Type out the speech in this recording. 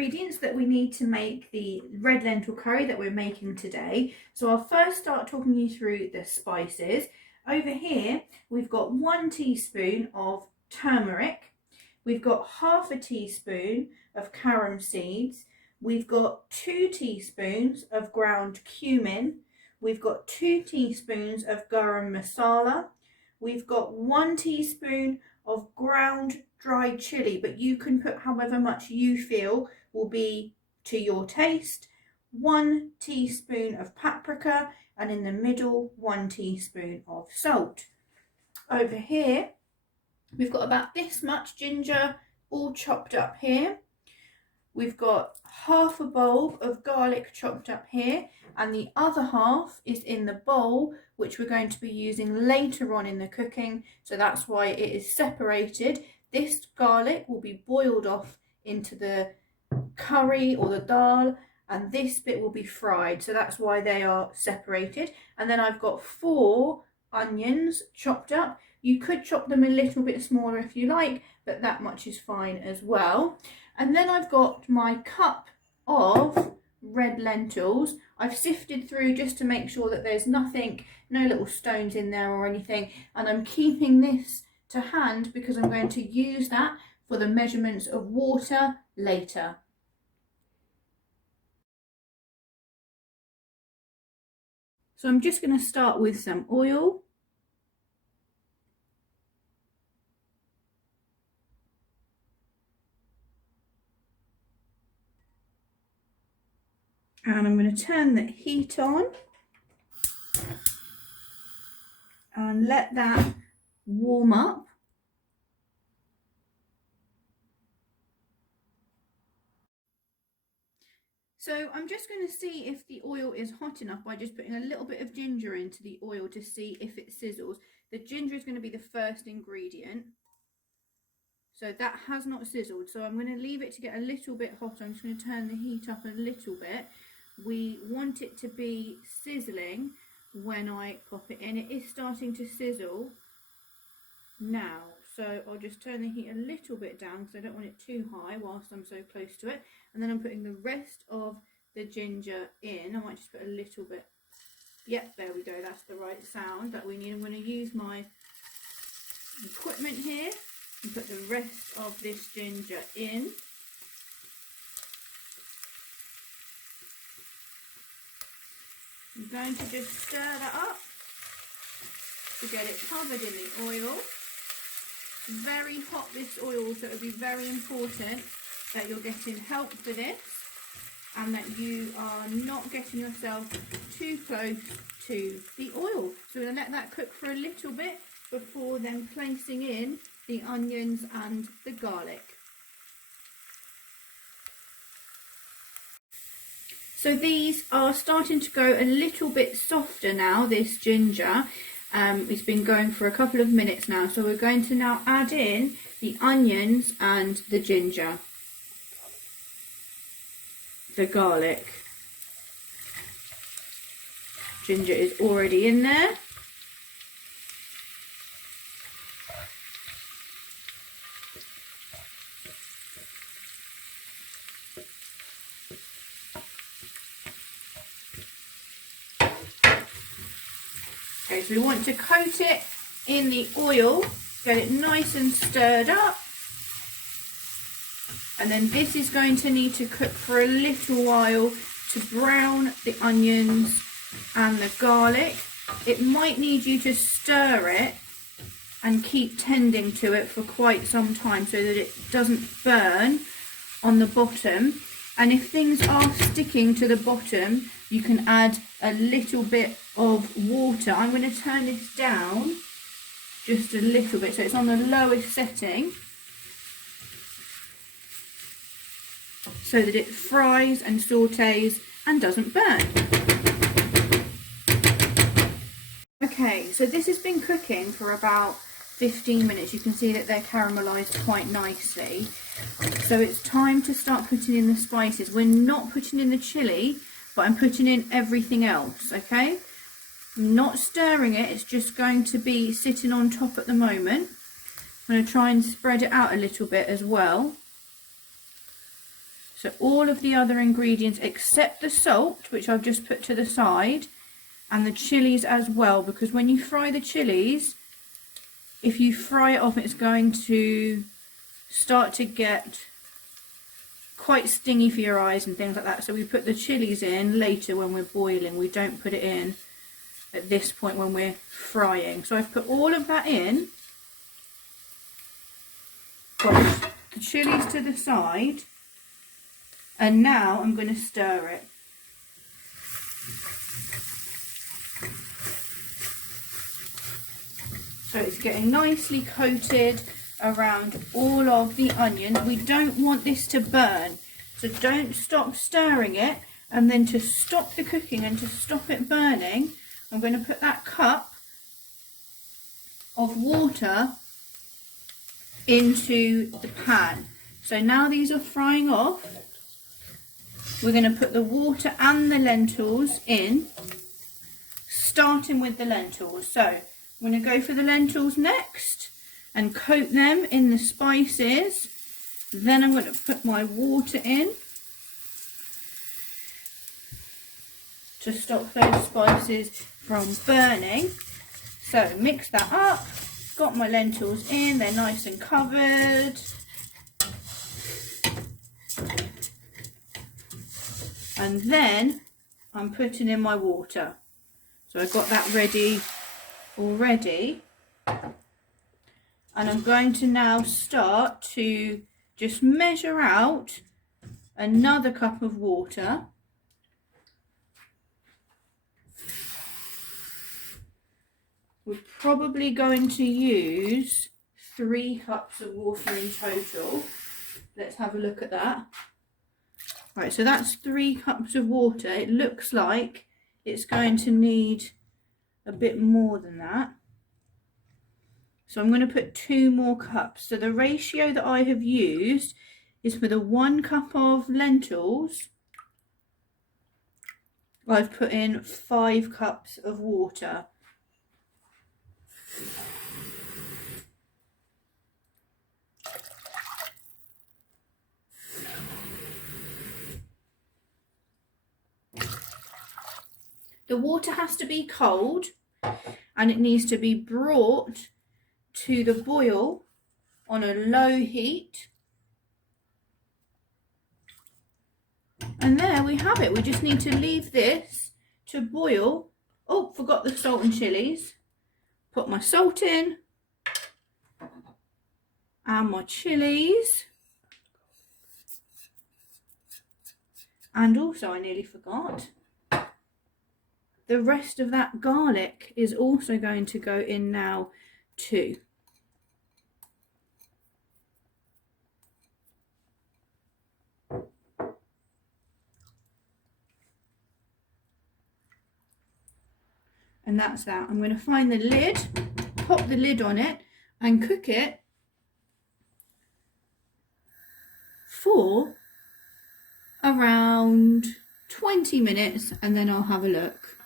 ingredients that we need to make the red lentil curry that we're making today. So I'll first start talking you through the spices. Over here, we've got 1 teaspoon of turmeric. We've got half a teaspoon of carom seeds. We've got 2 teaspoons of ground cumin. We've got 2 teaspoons of garam masala. We've got 1 teaspoon of ground dried chili, but you can put however much you feel will be to your taste. 1 teaspoon of paprika, and in the middle 1 teaspoon of salt. Over here we've got about this much ginger all chopped up here. We've got half a bowl of garlic chopped up here, and the other half is in the bowl which we're going to be using later on in the cooking, so that's why it is separated. This garlic will be boiled off into the curry or the dal, and this bit will be fried, so that's why they are separated. And then I've got 4 onions chopped up. You could chop them a little bit smaller if you like, but that much is fine as well. And then I've got my cup of red lentils. I've sifted through just to make sure that there's nothing, no little stones in there or anything, and I'm keeping this to hand because I'm going to use that for the measurements of water later. So I'm just going to start with some oil. And I'm going to turn the heat on and let that warm up. So I'm just going to see if the oil is hot enough by just putting a little bit of ginger into the oil to see if it sizzles. The ginger is going to be the first ingredient. So that has not sizzled, so I'm going to leave it to get a little bit hotter. I'm just going to turn the heat up a little bit. We want it to be sizzling when I pop it in. It is starting to sizzle now, so I'll just turn the heat a little bit down because I don't want it too high whilst I'm so close to it. And then I'm putting the rest of the ginger in. I might just put a little bit. Yep, there we go, that's the right sound that we need. I'm going to use my equipment here and put the rest of this ginger in. I'm going to just stir that up to get it covered in the oil. It's very hot, this oil, so it will be very important that you're getting help for this and that you are not getting yourself too close to the oil. So we're going to let that cook for a little bit before then placing in the onions and the garlic. So these are starting to go a little bit softer now, this ginger. It's been going for a couple of minutes now, so we're going to now add in the onions and the ginger, the garlic. Ginger is already in there. Okay, so we want to coat it in the oil, get it nice and stirred up, and then this is going to need to cook for a little while to brown the onions and the garlic. It might need you to stir it and keep tending to it for quite some time so that it doesn't burn on the bottom. And if things are sticking to the bottom, you can add a little bit of water. I'm going to turn this down just a little bit so it's on the lowest setting so that it fries and sautés and doesn't burn. Okay, so this has been cooking for about 15 minutes. You can see that they're caramelised quite nicely. So it's time to start putting in the spices. We're not putting in the chilli, but I'm putting in everything else, okay? I'm not stirring it, it's just going to be sitting on top at the moment. I'm going to try and spread it out a little bit as well, So all of the other ingredients except the salt, which I've just put to the side, and the chilies as well, because when you fry the chilies, if you fry it off, it's going to start to get quite stingy for your eyes and things like that. So we put the chilies in later when we're boiling. We don't put it in at this point when we're frying. So I've put all of that in. Got the chilies to the side, and now I'm going to stir it. So it's getting nicely coated around all of the onions. We don't want this to burn, so don't stop stirring it. And then to stop the cooking and to stop it burning, I'm going to put that cup of water into the pan. So now these are frying off. We're going to put the water and the lentils in, starting with the lentils. So I'm going to go for the lentils next and coat them in the spices. Then I'm going to put my water in to stop those spices from burning. So mix that up. Got my lentils in, they're nice and covered. And then I'm putting in my water. So I've got that ready already. And I'm going to now start to just measure out another cup of water. We're probably going to use 3 cups of water in total. Let's have a look at that. Right, so that's 3 cups of water. It looks like it's going to need a bit more than that. So I'm going to put 2 more cups. So the ratio that I have used is for the 1 cup of lentils, I've put in 5 cups of water. The water has to be cold and it needs to be brought to the boil on a low heat. And there we have it. We just need to leave this to boil. Oh, forgot the salt and chilies. Put my salt in and my chilies. And also, I nearly forgot, the rest of that garlic is also going to go in now too. And that's that. I'm going to find the lid, pop the lid on it and cook it for around 20 minutes and then I'll have a look.